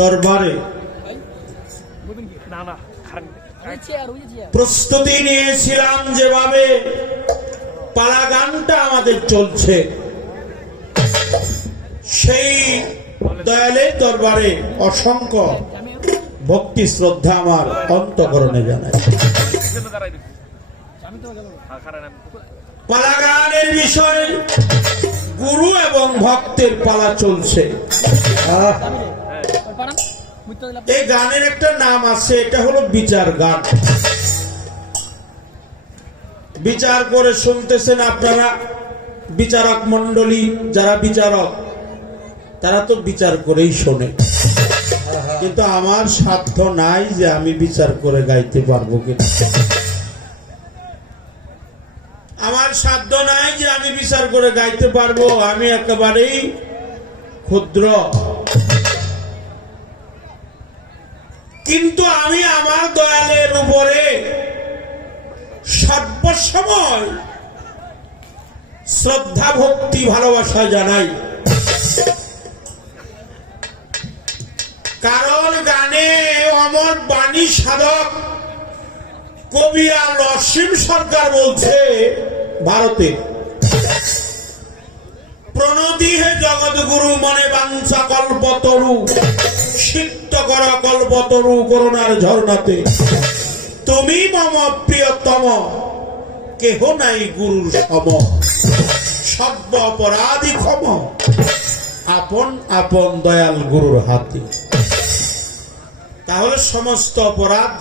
দরবারে প্রস্তুতি নিয়েছিলাম, যেভাবে পালা গানটা আমাদের চলছে, সেই দয়ালের দরবারে অসংখ্য ভক্তি শ্রদ্ধা আমার অন্তঃকরণে জানাই। পালা গানের বিষয় গুরু এবং ভক্তের পালা চলছে। এই গানের একটা নাম আছে, এটা হলো বিচার গান। বিচার করে শুনতেছেন আপনারা, বিচারক মন্ডলী যারা বিচারক তারা তো বিচার করেই শোনে, কিন্তু আমার সাধ্য নাই যে আমি বিচার করে গাইতে পারবো কিনা। আমার সাধ্য নাই যে আমি বিচার করে গাইতে পারবো, আমি একেবারেই ক্ষুদ্র। কিন্তু আমি আমার দয়ালের উপরে সর্বসময় শ্রদ্ধা ভক্তি ভালোবাসা জানাই। কারণ গানে অমর বাণী সাধক কবি আর অসীম সরকার বলছে ভারতে, প্রণতি হে জগৎ গুরু মনে বাঞ্ছা কল্পতরু, সিক্ত কর কল্পতরু করুণার ঝর্ণাতে, তুমি মম প্রিয়তম কেহ নাই গুরুর সম, সর্ব অপরাধী ক্ষম আপন আপন দয়াল গুরুর হাতে। তাহলে সমস্ত অপরাধ